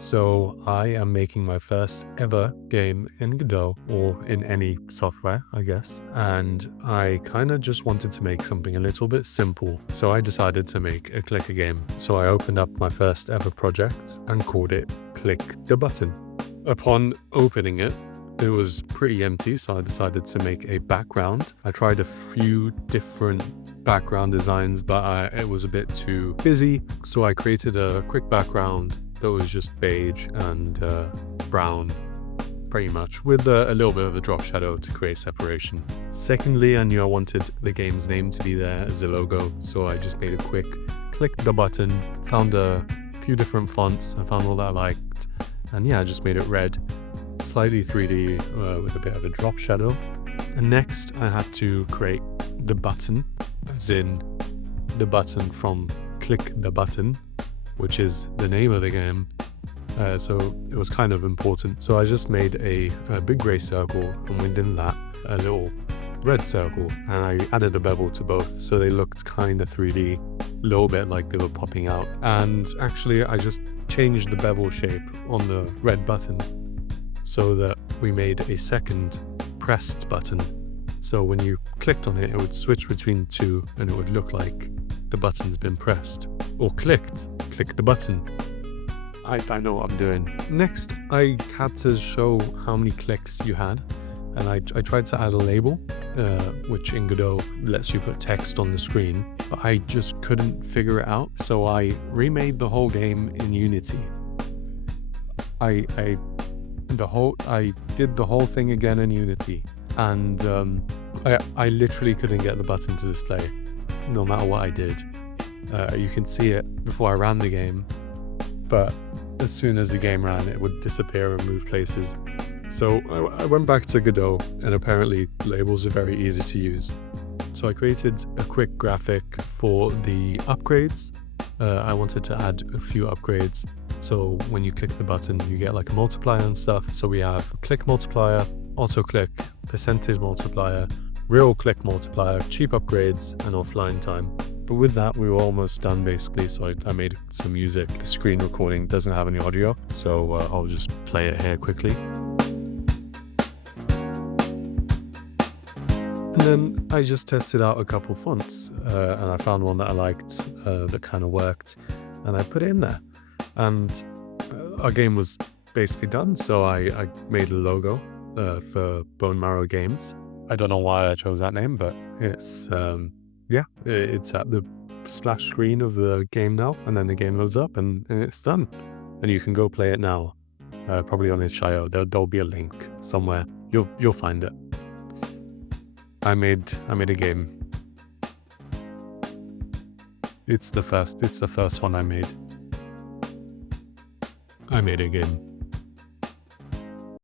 So I am making my first ever game in Godot, or in any software, I guess. And I kind of just wanted to make something a little bit simple. So I decided to make a clicker game. So I opened up my first ever project and called it Click the Button. Upon opening it, it was pretty empty, so I decided to make a background. I tried a few different background designs, but it was a bit too busy. So I created a quick background that was just beige and brown, pretty much, with a little bit of a drop shadow to create separation. Secondly, I knew I wanted the game's name to be there as a logo, so I just made a quick click the button, found a few different fonts, I found all that I liked, and yeah, I just made it red, slightly 3D with a bit of a drop shadow. And next I had to create the button, as in the button from Click the Button, which is the name of the game. So it was kind of important. So I just made a big gray circle, and within that a little red circle, and I added a bevel to both so they looked kind of 3D, a little bit like they were popping out. And actually I just changed the bevel shape on the red button so that we made a second pressed button. So when you clicked on it, it would switch between two and it would look like the button's been pressed or clicked. Click the button. I know what I'm doing. Next, I had to show how many clicks you had, and I tried to add a label, which in Godot lets you put text on the screen, but I just couldn't figure it out, so I remade the whole game in Unity. I did the whole thing again in Unity, and I literally couldn't get the button to display, no matter what I did. You can see it before I ran the game, but as soon as the game ran, it would disappear and move places. So I went back to Godot, and apparently labels are very easy to use. So I created a quick graphic for the upgrades. I wanted to add a few upgrades. So when you click the button, you get like a multiplier and stuff. So we have click multiplier, auto click, percentage multiplier, real click multiplier, cheap upgrades, and offline time. But with that, we were almost done basically, so I made some music. The screen recording doesn't have any audio, so I'll just play it here quickly. And then I just tested out a couple fonts, and I found one that I liked, that kind of worked, and I put it in there. And our game was basically done, so I made a logo for Bone Marrow Games. I don't know why I chose that name, but it's it's at the splash screen of the game now, and then the game loads up and it's done. And you can go play it now, probably on itch.io. There'll be a link somewhere. You'll find it. I made a game. It's the first one I made. I made a game.